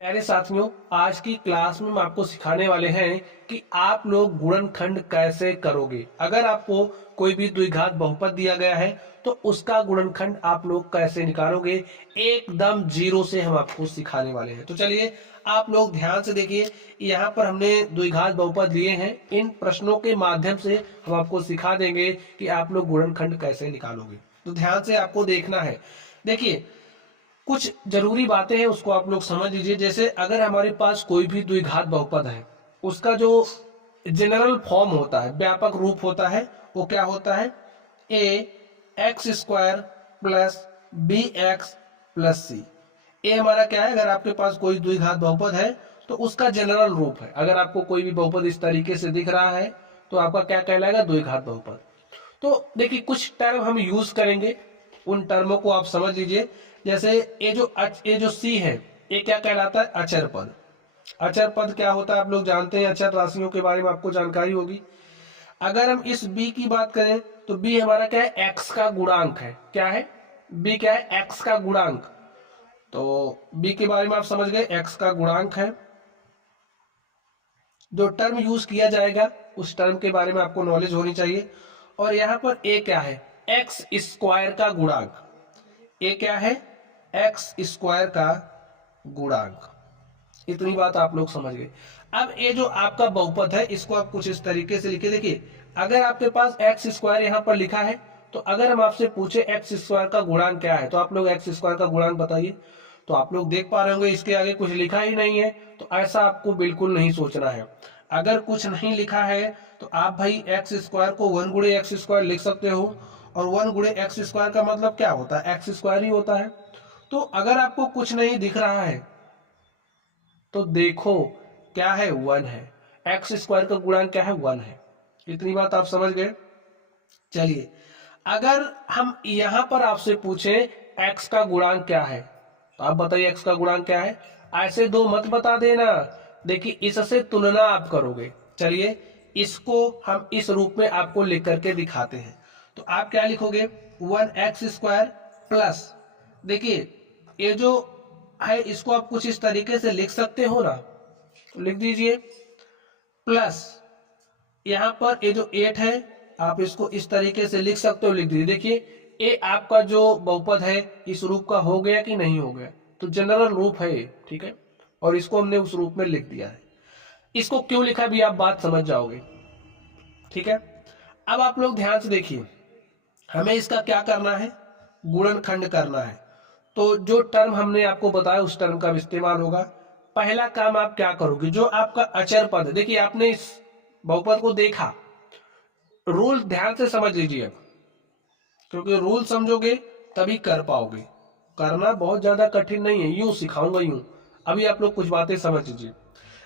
प्यारे साथियों, आज की क्लास में हम आपको सिखाने वाले हैं कि आप लोग गुणनखंड कैसे करोगे। अगर आपको कोई भी द्विघात बहुपद दिया गया है तो उसका गुणनखंड आप लोग कैसे निकालोगे, एकदम जीरो से हम आपको सिखाने वाले हैं। तो चलिए आप लोग ध्यान से देखिए, यहाँ पर हमने द्विघात बहुपद लिए हैं। इन प्रश्नों के माध्यम से हम आपको सिखा देंगे कि आप लोग गुणनखंड कैसे निकालोगे। तो ध्यान से आपको देखना है। देखिए, कुछ जरूरी बातें हैं, उसको आप लोग समझ लीजिए। जैसे अगर हमारे पास कोई भी द्विघात बहुपद है, उसका जो जनरल फॉर्म होता है, व्यापक रूप होता है, वो क्या होता है? A X square plus B X plus C. A हमारा क्या है? अगर आपके पास कोई द्विघात बहुपद है तो उसका जनरल रूप है। अगर आपको कोई भी बहुपद इस तरीके से दिख रहा है तो आपका क्या कहलाएगा? द्विघात बहुपद। तो देखिए, कुछ टर्म हम यूज करेंगे, उन टर्मों को आप समझ लीजिए। जैसे ये जो सी है, ये क्या कहलाता है? अचर पद। अचर पद क्या होता है आप लोग जानते हैं, अचर राशियों के बारे में आपको जानकारी होगी। अगर हम इस बी की बात करें तो बी हमारा क्या है? एक्स का गुणांक है। क्या है? बी क्या है? एक्स का गुणांक। तो बी के बारे में आप समझ गए, एक्स का गुणांक है। जो टर्म यूज किया जाएगा उस टर्म के बारे में आपको नॉलेज होनी चाहिए। और यहां पर ए क्या है? एक्स स्क्वायर का गुणांक। ए क्या है? एक्स स्क्वायर का गुणांक। इतनी बात आप लोग समझ गए। अब ये जो आपका बहुपद है, इसको आप कुछ इस तरीके से लिखे। देखिए, अगर आपके पास एक्स स्क्वायर यहां पर लिखा है तो अगर हम आपसे पूछे एक्स स्क्वायर का गुणांक क्या है, तो आप लोग एक्स स्क्वायर का गुणांक बताइए। तो आप लोग देख पा रहे होंगे इसके आगे कुछ लिखा ही नहीं है। तो ऐसा आपको बिल्कुल नहीं सोचना है। अगर कुछ नहीं लिखा है तो आप भाई एक्स स्क्वायर को 1 गुणे एक्स स्क्वायर लिख सकते हो। और 1 गुणे एक्स स्क्वायर का मतलब क्या होता है? एक्स स्क्वायर ही होता है। तो अगर आपको कुछ नहीं दिख रहा है तो देखो, क्या है? 1 है। एक्स स्क्वायर का गुणांक क्या है? 1 है। इतनी बात आप समझ गए। चलिए, अगर हम यहां पर आपसे पूछे एक्स का गुणांक क्या है, तो आप बताइए एक्स का गुणांक क्या है। ऐसे दो मत बता देना। देखिए, इससे तुलना आप करोगे। चलिए, इसको हम इस रूप में आपको लिख करके दिखाते हैं। तो आप क्या लिखोगे? 1x² प्लस, देखिए ये जो है इसको आप कुछ इस तरीके से लिख सकते हो ना, तो लिख दीजिए। प्लस यहाँ पर ये जो 8 है, आप इसको इस तरीके से लिख सकते हो, लिख दीजिए। देखिए, ये आपका जो बहुपद है इस रूप का हो गया कि नहीं हो गया? तो जनरल रूप है ये, ठीक है। और इसको हमने उस रूप में लिख दिया है। इसको क्यों लिखा भी आप बात समझ जाओगे, ठीक है। अब आप लोग ध्यान से देखिए, हमें इसका क्या करना है? गुणनखंड करना है। तो जो टर्म हमने आपको बताया उस टर्म का इस्तेमाल होगा। पहला काम आप क्या करोगे? जो आपका अचर पद है, देखिए आपने इस बहुपद को देखा, रूल ध्यान से समझ लीजिए, क्योंकि रूल समझोगे तभी कर पाओगे। करना बहुत ज्यादा कठिन नहीं है, यूं सिखाऊंगा यूं। अभी आप लोग कुछ बातें समझ लीजिए।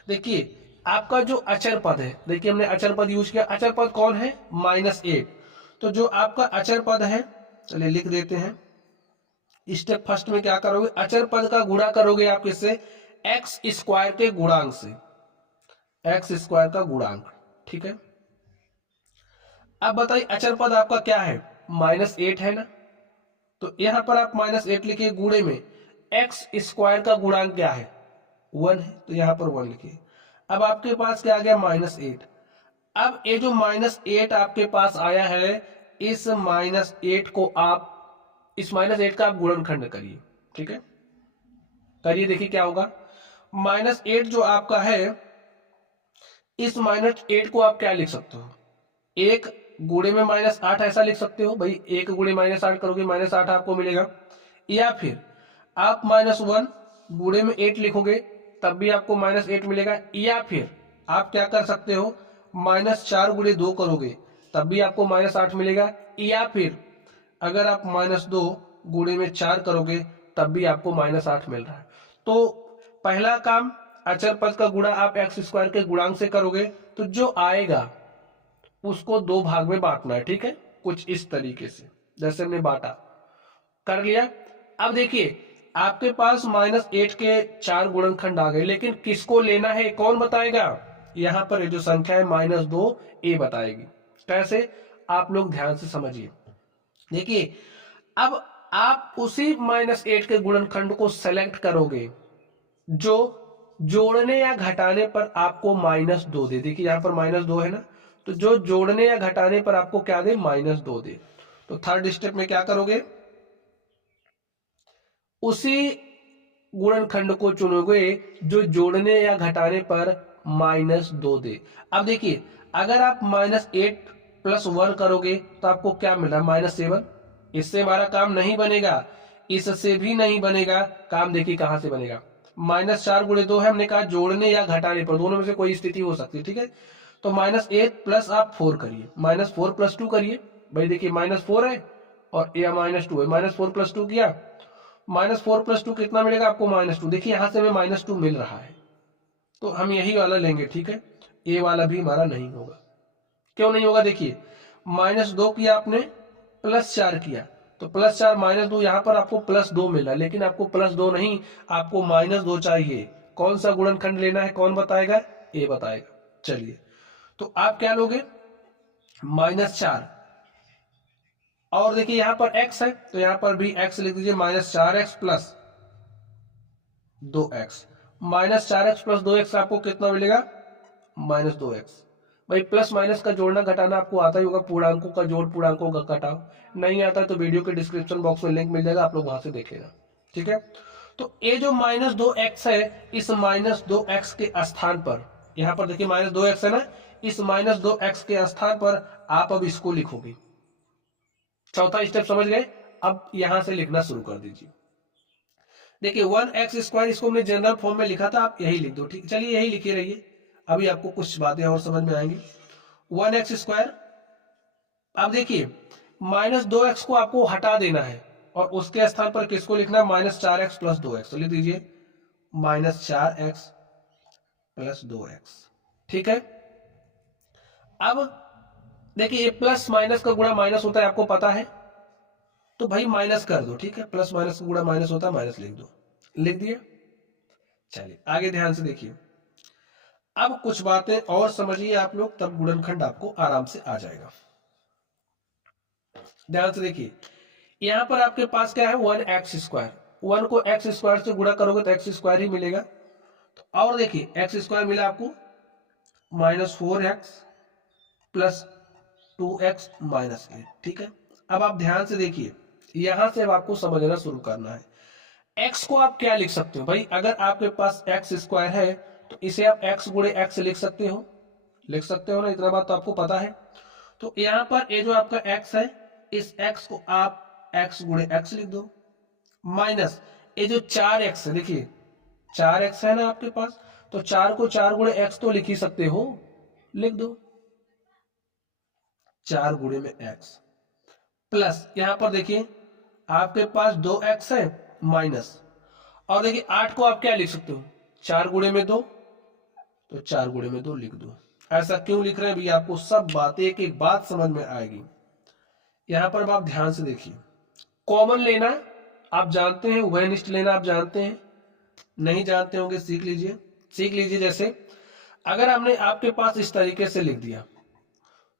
देखिए, आपका जो अचर पद है, देखिए हमने अचर पद यूज किया। अचर पद कौन है? -1। तो जो आपका अचर पद है, चलिए लिख देते हैं। स्टेप फर्स्ट में क्या करोगे? अचर पद का गुणा करोगे आप किससे? एक्स स्क्वायर के गुणांक से। एक्स स्क्वायर का गुणांक, ठीक है। अब बताइए, अचर पद आपका क्या है? -8 है ना। तो यहां पर आप -8 लिखिए, गुणे में एक्स स्क्वायर का गुणांक क्या है? 1 है, तो यहां पर 1 लिखिए। अब आपके पास क्या आ गया? -8। अब ये जो -8 आपके पास आया है, इस -8 को आप, इस -8 का आप गुणनखंड करिए, ठीक है। करिए, देखिए क्या होगा। -8 जो आपका है, इस -8 को आप क्या लिख सकते हो? 1 गुणे में -8 ऐसा लिख सकते हो भाई। 1 गुणे -8 करोगे, -8 आपको मिलेगा। या फिर आप -1 गुणे में 8 लिखोगे, तब भी आपको -8 मिलेगा। या फिर आप क्या कर सकते हो? -4 गुणे 2 करोगे, तब भी आपको -8 मिलेगा। या फिर अगर आप -2 गुणे में 4 करोगे, तब भी आपको -8 मिल रहा है। तो पहला काम, अचर पद का गुणा आप एक्स स्क्वायर के गुणांक से करोगे, तो जो आएगा उसको 2 भाग में बांटना है, ठीक है। कुछ इस तरीके से जैसे हमने बांटा, कर लिया। अब देखिए, आपके पास -8 के 4 गुणनखंड आ गए, लेकिन किसको लेना है कौन बताएगा? यहां पर ये जो संख्या है -2, ए बताएगी। कैसे? आप लोग ध्यान से समझिए। देखिए, अब आप उसी -8 के गुणनखंड को सेलेक्ट करोगे जो जोड़ने या घटाने पर आपको -2 दे। देखिए यहाँ पर -2 है ना, तो जो जोड़ने या घटाने पर आपको क्या दे, -2 दे। तो थर्ड स्टेप में क्या करोगे, उसी गुणनखंड को चुनोगे जो जोड़ने या घटाने पर -2 दे। अब देखिए अगर आप -8 + 1 करोगे तो आपको क्या मिल रहा है, -7। इससे हमारा काम नहीं बनेगा, इससे भी नहीं बनेगा काम। देखिए कहां से बनेगा, -4 × 2 है, हमने कहा जोड़ने या घटाने पर, दोनों में से कोई स्थिति हो सकती है, ठीक है। तो -8 प्लस आप 4 करिए, -4 + 2 करिए। भाई देखिए -4 है और या -2 है, -4 + 2 किया, -4 + 2 कितना मिलेगा आपको, -2। देखिए यहां से हमें -2 मिल रहा है, तो हम यही वाला लेंगे, ठीक है। ये वाला भी हमारा नहीं होगा। क्यों नहीं होगा, देखिए -2 किया आपने, +4 किया, तो +4 -2, यहां पर आपको +2 मिला, लेकिन आपको +2 नहीं, आपको -2 चाहिए। कौन सा गुणनखंड लेना है, कौन बताएगा, ये बताएगा। चलिए तो आप क्या लोगे, -4, और देखिए यहां पर x है तो यहां पर भी x लिख दीजिए, -4x + 2x। -4x + 2x आपको कितना मिलेगा, -2x। भाई प्लस माइनस का जोड़ना घटाना आपको आता ही होगा, पूर्णांकों का जोड़ पूर्णांकों का घटाव। नहीं आता तो वीडियो के डिस्क्रिप्शन बॉक्स में लिंक मिल जाएगा, आप लोग वहां से देख लेना, ठीक है। तो ये जो -2x है, इस -2x के स्थान पर, यहां पर देखिए -2x है ना, इस -2x के स्थान पर आप अब इसको लिखोगे। चौथा स्टेप समझ गए। अब यहां से लिखना शुरू कर दीजिए। देखिए 1x², इसको हमने जनरल फॉर्म में लिखा था, आप यही लिख दो, ठीक। चलिए यही लिखे रहिए, अभी आपको कुछ बातें और समझ में आएंगी। 1x², अब देखिए -2x को आपको हटा देना है और उसके स्थान पर किसको लिखना है, -4x + 2x। तो लिख दीजिए -4x + 2x, ठीक है। अब देखिए ये प्लस माइनस का गुणा माइनस होता है, आपको पता है, तो भाई माइनस कर दो, ठीक है। प्लस माइनस का गुणा माइनस होता है, माइनस लिख दो, लिख दिया। चलिए आगे ध्यान से देखिए, अब कुछ बातें और समझिए आप लोग, तब गुणनखंड आपको आराम से आ जाएगा। ध्यान से देखिए, यहां पर आपके पास क्या है, 1x²। 1 को x² से गुणा करोगे तो x² ही मिलेगा। तो और देखिए x² मिला आपको -4x + 2x - 8, ठीक है। अब आप ध्यान से देखिए, यहां से अब आपको समझना शुरू करना है। x को आप क्या लिख सकते हो भाई, अगर आपके पास x² है तो इसे आप x × x लिख सकते हो, लिख सकते हो ना, इतना बात तो आपको पता है। तो यहां पर ये जो आपका x है, इस x को आप x × x लिख दो, माइनस ये जो 4x है, देखिए 4x है ना आपके पास, तो 4 को 4 × x तो लिख ही सकते हो, लिख दो 4 × x, प्लस यहां पर देखिए आपके पास 2x है, माइनस, और देखिए 8 को आप क्या लिख सकते हो, 4 × 2, तो 4 × 2 लिख दो। ऐसा क्यों लिख रहे हैं भैया, आपको सब बातें एक एक बात समझ में आएगी। यहां पर आप ध्यान से देखिए, कॉमन लेना आप जानते हैं, उभयनिष्ठ लेना आप जानते हैं, नहीं जानते होंगे सीख लीजिए, सीख लीजिए। जैसे अगर हमने आपके पास इस तरीके से लिख दिया,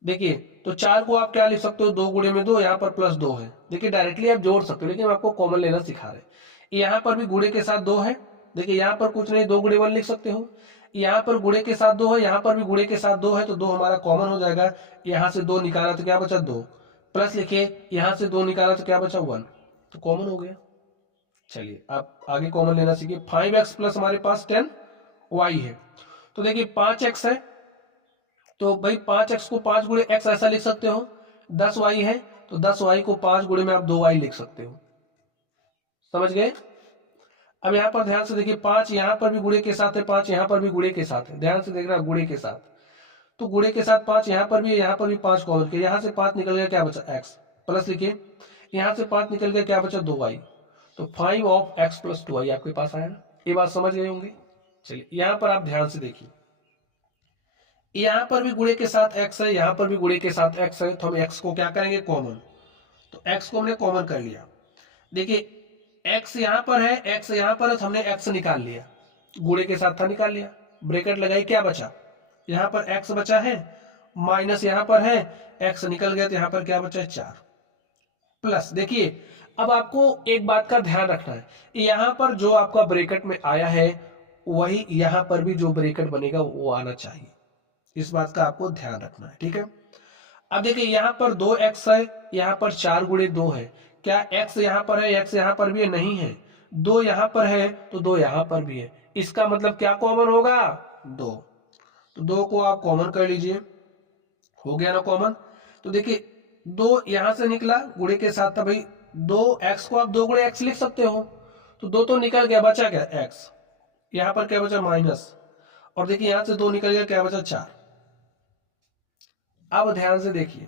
देखिए तो 4 को आप क्या लिख सकते हो, 2 × 2, यहाँ पर +2 है, देखिए डायरेक्टली आप जोड़ सकते हो, लेकिन हम आपको कॉमन लेना सिखा रहे हैं। यहाँ पर भी गुणे के साथ 2 है, देखिए यहाँ पर कुछ नहीं, 2 × 1 लिख सकते हो। यहाँ पर गुणे के साथ 2 है, यहाँ पर भी गुणे के साथ 2 है, तो 2 हमारा कॉमन हो जाएगा। यहाँ से 2 निकाला तो क्या बचा, 2, प्लस लिखिए यहाँ से 2 निकाला तो क्या बचा, 1, तो कॉमन हो गया। चलिए आप आगे कॉमन लेना सीखिए। 5x + हमारे पास 10y है, तो देखिए 5x है, तो भाई 5x को 5 × x ऐसा लिख सकते हो। 10y है तो 10y को 5 × में आप 2y लिख सकते हो, समझ गए। अब यहाँ पर ध्यान से देखिए, 5 यहाँ पर भी गुणे के साथ है, 5 यहाँ पर भी गुणे के साथ है, ध्यान से देखना, गुणे के साथ, तो गुणे के साथ 5 यहाँ पर भी है, यहाँ पर भी 5 कॉमन किया, यहाँ से 5 निकल गया, क्या बचा, x, प्लस लिखिए यहाँ से 5 निकल गया, क्या बचा, 2y, तो 5x + 2y आपके पास आया ना। ये बात समझ गए होंगे। चलिए यहाँ पर आप ध्यान से देखिए, यहां पर भी गुणे के साथ x है, यहां पर भी गुणे के साथ x है, तो हम x को क्या करेंगे, कॉमन, तो x को हमने कॉमन कर लिया। देखिए x यहां पर है, x यहां पर है, तो हमने x निकाल लिया, गुणे के साथ था, निकाल लिया, ब्रैकेट लगाई, क्या बचा, यहां पर x बचा है, माइनस यहां पर है, x निकल गया, तो यहां पर क्या बचा है, 4, प्लस। देखिए अब आपको एक बात का ध्यान रखना है, यहां पर जो आपका ब्रैकेट में आया है वही यहाँ पर भी जो ब्रैकेट बनेगा वो आना चाहिए। इस बात का आपको ध्यान रखना है, ठीक है। अब देखिए यहाँ पर 2x है, यहाँ पर 4 गुणे 2 है। क्या x यहाँ पर है, x यहाँ पर भी है? नहीं है। 2 यहाँ पर है तो 2 यहाँ पर भी है। इसका मतलब क्या कॉमन होगा? 2। तो 2 को आप कॉमन कर लीजिए, हो गया ना कॉमन। तो देखिए 2 यहां से निकला, गुणे के साथ था भाई। 2x को आप 2 गुणे x लिख सकते हो, तो 2 तो निकल गया, बचा क्या? x। यहां पर क्या बचा? माइनस। और देखिए यहां से 2 निकल गया, क्या बचा? 4। अब ध्यान से देखिए,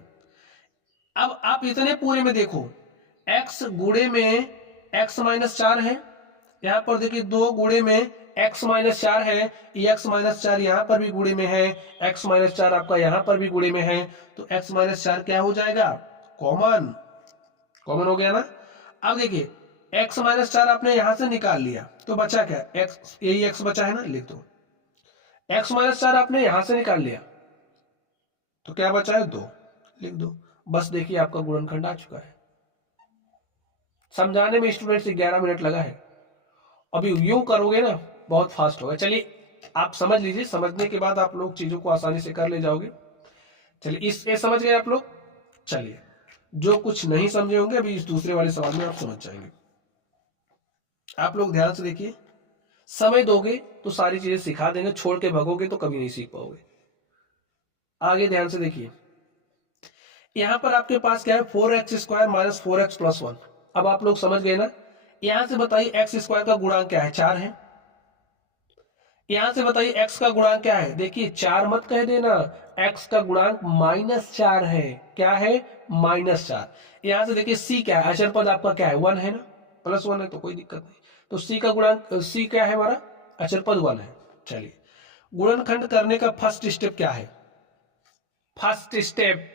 अब आप इतने पूरे में देखो, x गुणे में x माइनस 4 है। यहां पर देखिए 2 गुणे में x माइनस 4 है, x माइनस 4 यहां पर भी गुणे में है, x माइनस 4 आपका यहां पर भी गुणे में है। तो x माइनस 4 क्या हो जाएगा? कॉमन। कॉमन हो गया ना। अब देखिए x माइनस 4 आपने यहां से निकाल लिया, तो बचा क्या? x, यही x बचा है ना, लिख दो। x माइनस 4 आपने यहां से निकाल लिया, तो क्या बचा है? 2, लिख दो। बस देखिए आपका गुणनखंड आ चुका है। समझाने में स्टूडेंट से 11 मिनट लगा है, अभी यूं करोगे ना बहुत फास्ट होगा। चलिए आप समझ लीजिए, समझने के बाद आप लोग चीजों को आसानी से कर ले जाओगे। चलिए इस ये समझ गए आप लोग। चलिए जो कुछ नहीं समझे होंगे अभी इस दूसरे वाले सवाल में आप समझ जाएंगे। आप लोग ध्यान से देखिए, समय दोगे तो सारी चीजें सिखा देंगे, छोड़ के भगोगे तो कभी नहीं सीख पाओगे। आगे ध्यान से देखिए, यहां पर आपके पास क्या है? 4x² minus 4x plus 1। अब आप लोग समझ गए ना। यहां से बताइए x² का गुणांक क्या है? 4 है। यहां से बताइए x का गुणांक क्या है? देखिए 4 मत कह देना, x का गुणांक -4 है। क्या है? -4। यहां से देखिए c क्या है? अचर पद आपका क्या है? 1 है ना, प्लस 1 है तो कोई दिक्कत नहीं। तो c का गुणांक, c क्या है हमारा? अचर पद 1 है। चलिए गुणनखंड करने का फर्स्ट स्टेप क्या है? फर्स्ट स्टेप,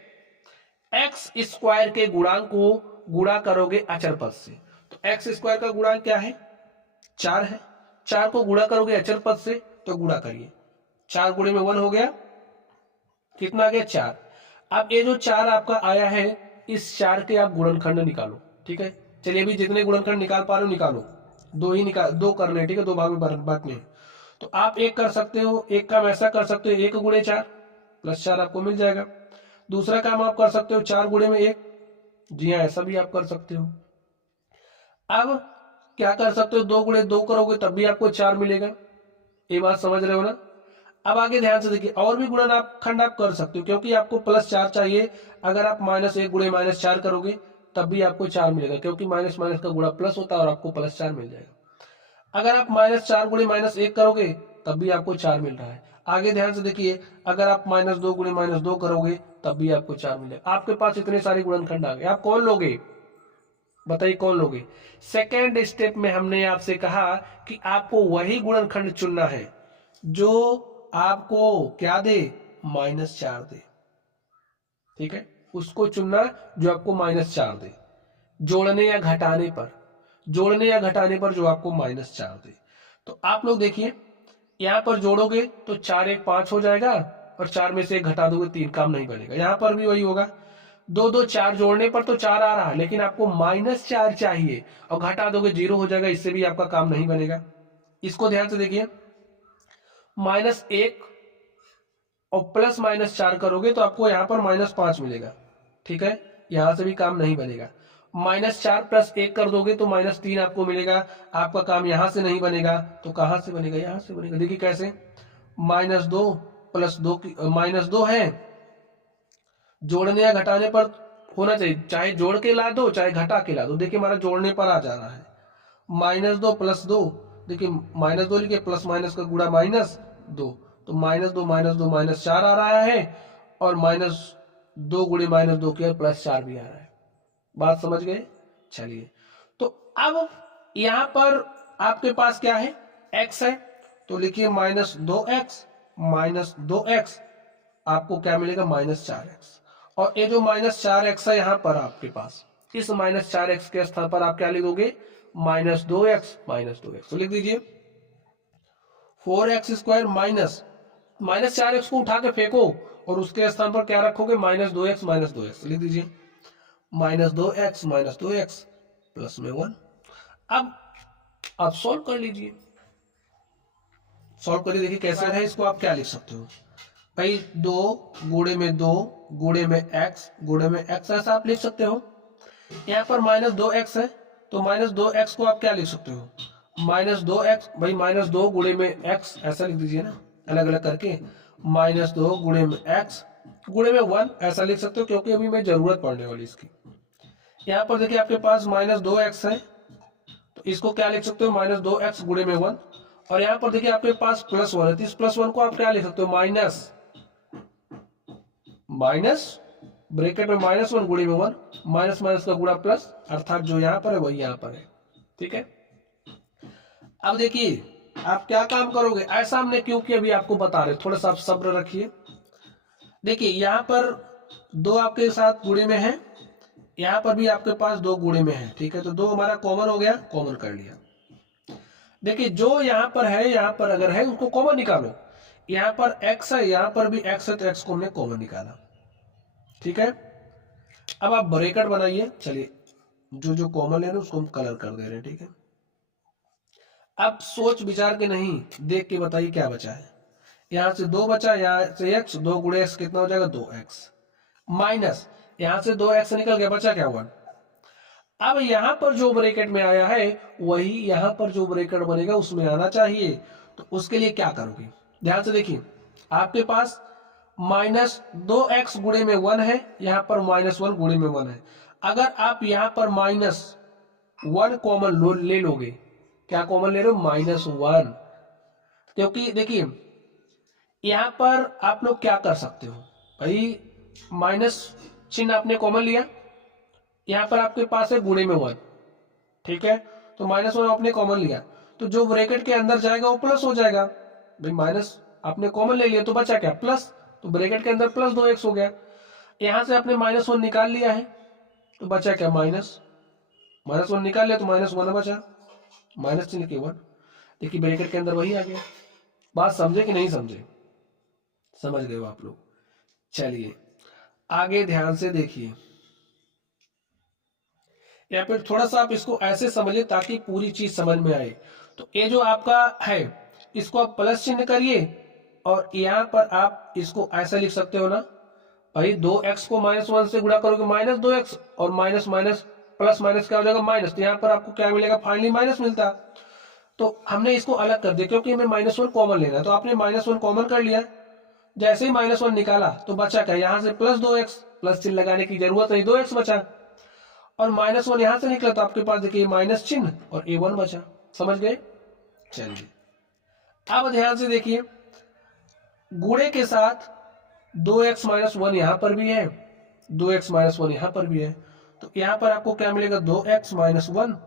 x² के गुणांक को गुणा करोगे अचर पद से। तो x² का गुणांक क्या है? 4 है। 4 को गुणा करोगे अचर पद से, तो गुणा करिए। 4 गुणे में 1 हो गया, कितना आ गया? 4। अब ये जो 4 आपका आया है, इस 4 के आप गुणनखंड निकालो, ठीक है। चलिए अभी जितने गुणनखंड निकाल पा रहे हो निकालो, 2 ही निकाल, 2 करने, ठीक है, 2 भाग में बांटने। तो आप एक कर सकते हो, एक काम ऐसा कर सकते हो, 1 गुणे 4 प्लस 4 आपको मिल जाएगा। दूसरा काम आप कर सकते हो 4 गुणे में 1, जी हाँ ऐसा भी आप कर सकते हो। अब क्या कर सकते हो? 2 गुणे 2 करोगे तब भी आपको 4 मिलेगा। ये बात समझ रहे हो ना। अब आगे ध्यान से देखिए, और भी गुणन आप खंड आप कर सकते हो, क्योंकि आपको +4 चाहिए। अगर आप -1 गुणे -4 करोगे तब भी आपको 4 मिलेगा, क्योंकि माइनस माइनस का गुणा प्लस होता है और आपको +4 मिल जाएगा। अगर आप -4 गुणे -1 करोगे तब भी आपको 4 मिल रहा है। आगे ध्यान से देखिए, अगर आप -2 गुणे -2 करोगे तब भी आपको 4 मिलेगा। आपके पास इतने सारे गुणनखंड आ गए, आप कौन लोगे? बताइए कौन लोगे? सेकेंड स्टेप में हमने आपसे कहा कि आपको वही गुणनखंड चुनना है जो आपको क्या दे? -4 दे, ठीक है। उसको चुनना जो आपको -4 दे, जोड़ने या घटाने पर, जोड़ने या घटाने पर जो आपको -4 दे। तो आप लोग देखिए, यहां पर जोड़ोगे तो 4 1 5 हो जाएगा, और 4 में से 1 घटा दोगे 3, काम नहीं बनेगा। यहां पर भी वही होगा, 2 2 4 जोड़ने पर तो 4 आ रहा है, लेकिन आपको -4 चाहिए, और घटा दोगे 0 हो जाएगा, इससे भी आपका काम नहीं बनेगा। इसको ध्यान से देखिए, -1 और प्लस -4 करोगे तो आपको यहाँ पर -5 मिलेगा, ठीक है। यहां से भी काम नहीं बनेगा। -4 + 1 कर दोगे तो -3 आपको मिलेगा, आपका काम यहां से नहीं बनेगा, तो कहां से बनेगा? यहां से बनेगा। देखिए कैसे, -2 + 2 -2 है, जोड़ने या घटाने पर होना चाहिए, चाहे जोड़ के ला दो चाहे घटा के ला दो। देखिए हमारा जोड़ने पर आ जा रहा है, -2 + 2, देखिए -2 लिखे, प्लस माइनस का गुणा -2, तो -2 -2 -4 आ रहा है, और -2 गुणे -2 के +4 भी आ रहा है। बात समझ गए? चलिए, तो अब यहां पर आपके पास क्या है? x है, तो लिखिए -2x -2x, आपको क्या मिलेगा? -4x। और ये जो -4x है यहां पर आपके पास, इस -4x के स्थान पर आप क्या लिखोगे? -2x -2x। तो लिख दीजिए 4x² -4x को उठा के फेंको, और उसके स्थान पर क्या रखोगे? -2x -2x। लिख दीजिए -2x -2x प्लस में 1। अब आप सॉल्व कर लीजिए। सॉल्व करिए, देखिए कैसे है। इसको आप क्या लिख सकते हो भाई, 2 गुणे में 2 गुणे में x गुणे में x, ऐसा आप लिख सकते हो। यहाँ पर -2x है तो -2x को आप क्या लिख सकते हो, -2x भाई, -2 गुणे में x ऐसा लिख दीजिए ना, अलग अलग करके। -2 गुणे में x गुणे में 1 ऐसा लिख सकते हो, क्योंकि अभी मैं जरूरत पड़ने वाली इसकी। यहाँ पर देखिए आपके पास -2x है तो इसको क्या लिख सकते हो, -2x गुणे में 1। और यहाँ पर देखिए आपके पास +1 है तो इस +1 को आप क्या लिख सकते हो, माइनस ब्रैकेट में -1 गुणे में 1, माइनस माइनस का गुणा प्लस, अर्थात जो यहाँ पर है वही यहाँ पर है। ठीक है, अब देखिए आप क्या काम करोगे, ऐसा हमने क्यों किया अभी आपको बता रहे, थोड़ा सा आप सब्र रखिए। देखिए यहाँ पर 2 आपके साथ गुणे में है, यहाँ पर भी आपके पास 2 गुणे में है। ठीक है, तो 2 हमारा कॉमन हो गया, कॉमन कर लिया। देखिए जो यहाँ पर है, यहाँ पर अगर है उसको कॉमन निकालो। यहाँ पर x है, यहाँ पर भी x है, तो x को हमने कॉमन निकाला। ठीक है, अब आप ब्रैकेट बनाइए। चलिए जो जो कॉमन है ना उसको हम कलर कर दे रहे हैं। ठीक है, अब सोच विचार के नहीं, देख के बताइए क्या बचा है। यहाँ से 2 बचा, यहाँ से x, 2 गुणे x कितना हो जाएगा, 2x, माइनस यहाँ से 2x निकल गया, बचा क्या, 1। अब यहाँ पर जो ब्रैकेट में आया है वही यहाँ पर जो ब्रैकेट बनेगा उसमें आना चाहिए। तो उसके लिए क्या करोगे, ध्यान से देखिए, आपके पास -2x गुणे में 1 है, यहाँ पर -1 गुणे में 1 है। अगर आप यहाँ पर -1 कॉमन ले लोगे, क्या कॉमन ले लो, -1, क्योंकि देखिए यहाँ पर आप लोग क्या कर सकते हो भाई, माइनस चिन्ह आपने कॉमन लिया, यहाँ पर आपके पास है गुणे में 1। ठीक है, तो -1 आपने कॉमन लिया तो जो ब्रैकेट के अंदर जाएगा वो प्लस हो जाएगा। भाई माइनस आपने कॉमन ले लिया तो बचा क्या, प्लस, तो ब्रैकेट के अंदर +2x हो गया। यहाँ से आपने -1 निकाल लिया है तो बचा क्या, -1 निकाल लिया तो -1 बचा, माइनस चिन्ह के 1। देखिए ब्रैकेट के अंदर वही आ गया। बात समझे कि नहीं समझे, समझ गए हो आप लोग। चलिए आगे ध्यान से देखिए, या फिर थोड़ा सा आप इसको ऐसे समझिए ताकि पूरी चीज समझ में आए। तो ये जो आपका है इसको आप प्लस चिन्ह करिए, और यहाँ पर आप इसको ऐसा लिख सकते हो ना भाई, 2x को -1 से गुणा करोगे -2x, और माइनस माइनस प्लस माइनस क्या हो जाएगा, माइनस। तो यहाँ पर आपको क्या मिलेगा, फाइनली माइनस मिलता। तो हमने इसको अलग कर दिया क्योंकि हमें -1 कॉमन लेना है, तो आपने -1 कॉमन कर लिया। जैसे ही -1 निकाला तो बचा क्या, यहाँ से +2x, प्लस चिन्ह लगाने की जरूरत नहीं, 2x बचा। और -1 यहां से निकला तो आपके पास देखिए माइनस चिन्ह और a1 बचा। समझ गए, चलिए अब ध्यान से देखिए, गुणे के साथ 2x - 1 यहां पर भी है, 2x - 1 यहां पर भी है, तो यहां पर आपको क्या मिलेगा, 2x - 1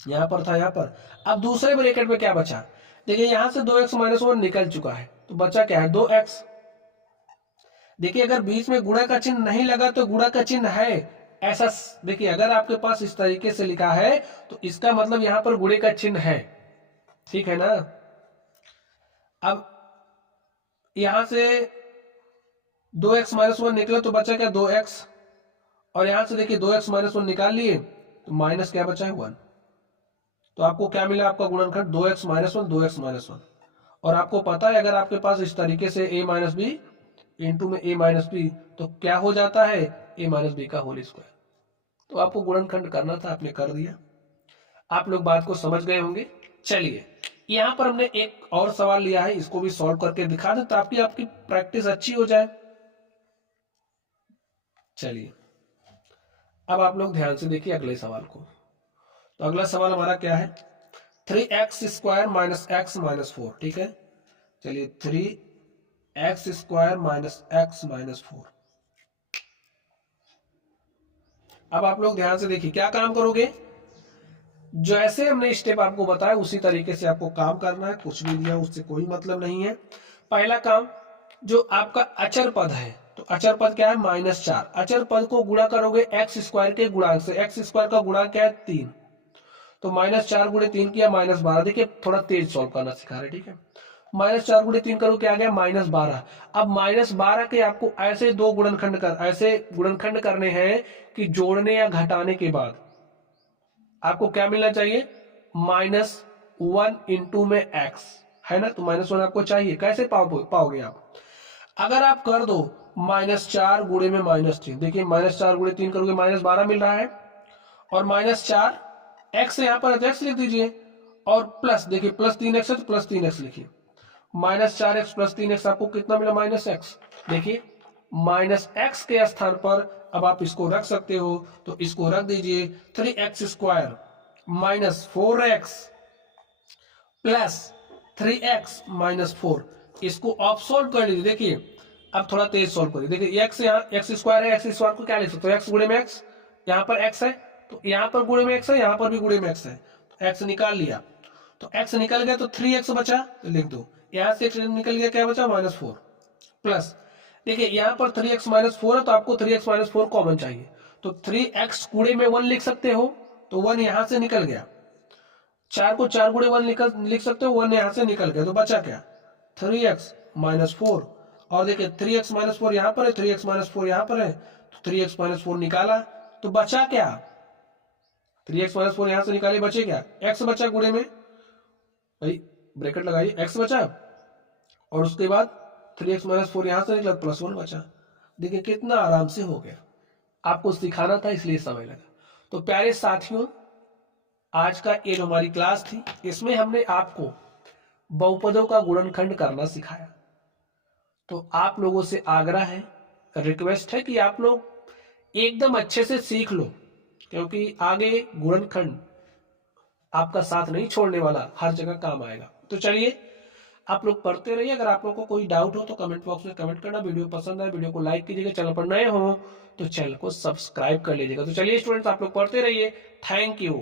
यहां पर था, यहां पर। अब दूसरे ब्रैकेट में क्या बचा, देखिए यहां से 2x - 1 निकल चुका है तो बचा क्या है, 2x। देखिए अगर बीच में गुणा का चिन्ह नहीं लगा तो गुणा का चिन्ह है, ऐसा देखिए अगर आपके पास इस तरीके से लिखा है तो इसका मतलब यहां पर गुणे का चिन्ह है। ठीक है ना, अब यहां से 2x - 1 निकला तो बचा क्या, 2x, और यहां से देखिए 2x - 1 निकाल लिए तो माइनस क्या बचा है, 1। तो आपको क्या मिला, आपका गुणनखंड 2x - 1 2x - 1। और आपको पता है अगर आपके पास इस तरीके से a - b इंटू में a - b तो क्या हो जाता है, a - b का होल स्क्वायर। तो आपको गुणनखंड करना था, आपने कर दिया। आप लोग बात को समझ गए होंगे। चलिए यहां पर हमने एक और सवाल लिया है, इसको भी सॉल्व करके दिखा दें ताकि आपकी प्रैक्टिस अच्छी हो जाए। चलिए अब आप लोग ध्यान से देखिए अगले सवाल को। तो अगला सवाल हमारा क्या है, 3x² - x - 4। ठीक है, चलिए 3x² - x - 4। अब आप लोग ध्यान से देखिए क्या काम करोगे, जैसे हमने स्टेप आपको बताया उसी तरीके से आपको काम करना है, कुछ भी दिया उससे कोई मतलब नहीं है। पहला काम, जो आपका अचर पद है, तो अचर पद क्या है, -4। अचर पद को गुणा करोगे x² के गुणांक से, x² का गुणांक क्या है, 3। तो -4 गुणे 3 किया, -12। देखिए थोड़ा तेज सॉल्व करना सिखा रहे, ठीक है। -4 गुणे 3 करो, क्या आ गया, -12। अब -12 के आपको ऐसे दो गुणनखंड ऐसे गुणनखंड करने हैं कि जोड़ने या घटाने के बाद आपको क्या मिलना चाहिए, -1 इंटू में x, है ना, तो -1 आपको चाहिए। कैसे पाओगे आप? अगर आप कर दो -4 गुणे में -3, देखिए -4 गुणे 3 करोगे -12 मिल रहा है, और -4 x यहाँ पर x लिख दीजिए, और प्लस देखिए +3x है तो +3x लिखिए। -4x + 3x आपको कितना मिला? -x। देखिए -x के स्थान पर अब आप इसको रख सकते हो, तो इसको रख दीजिए 3x² -4x प्लस 3x -4। इसको आप सोल्व कर लीजिए। देखिए अब थोड़ा तेज सोल्व करिए। देखिए x यहाँ x² है, x² को क्या लिख सकते हो? x गुणे में x, यहाँ पर x है तो यहाँ पर गुणे में x है, यहाँ पर भी गुणे में x है, तो x निकाल लिया, तो x निकल गया तो 3x बचा, तो लिख दो। यहाँ से x निकल गया, क्या बचा? -4 प्लस, देखिए यहाँ पर 3x -4 है तो आपको 3x -4 कॉमन चाहिए, तो 3x गुणे में 1 लिख सकते हो, तो 1 यहाँ से निकल गया। 4 को 4 गुणे 1 लिख सकते हो, 1 यहाँ से निकल गया, तो बचा क्या? 3x -4। और देखिए 3x -4 यहाँ पर है, 3x -4 यहाँ पर है, तो 3x -4 निकाला, तो बचा क्या? 3x -4 यहाँ से निकाले, बचे क्या? x बचा गुणे में, भाई ब्रैकेट लगाइए, x बचा, और उसके बाद 3x -4 यहाँ से निकला, +1 बचा। देखिए कितना आराम से हो गया। आपको सिखाना था इसलिए समय लगा। तो प्यारे साथियों, आज का ये जो हमारी क्लास थी, इसमें हमने आपको बहुपदों का गुणनखंड करना सिखाया। तो आप लोगों से आग्रह है, रिक्वेस्ट है कि आप लोग एकदम अच्छे से सीख लो, क्योंकि आगे गुणनखंड आपका साथ नहीं छोड़ने वाला, हर जगह काम आएगा। तो चलिए आप लोग पढ़ते रहिए। अगर आप लोगों को कोई डाउट हो तो कमेंट बॉक्स में कमेंट करना। वीडियो पसंद आए वीडियो को लाइक कीजिएगा, चैनल पर नए हो तो चैनल को सब्सक्राइब कर लीजिएगा। तो चलिए स्टूडेंट्स, आप लोग पढ़ते रहिए। Thank you.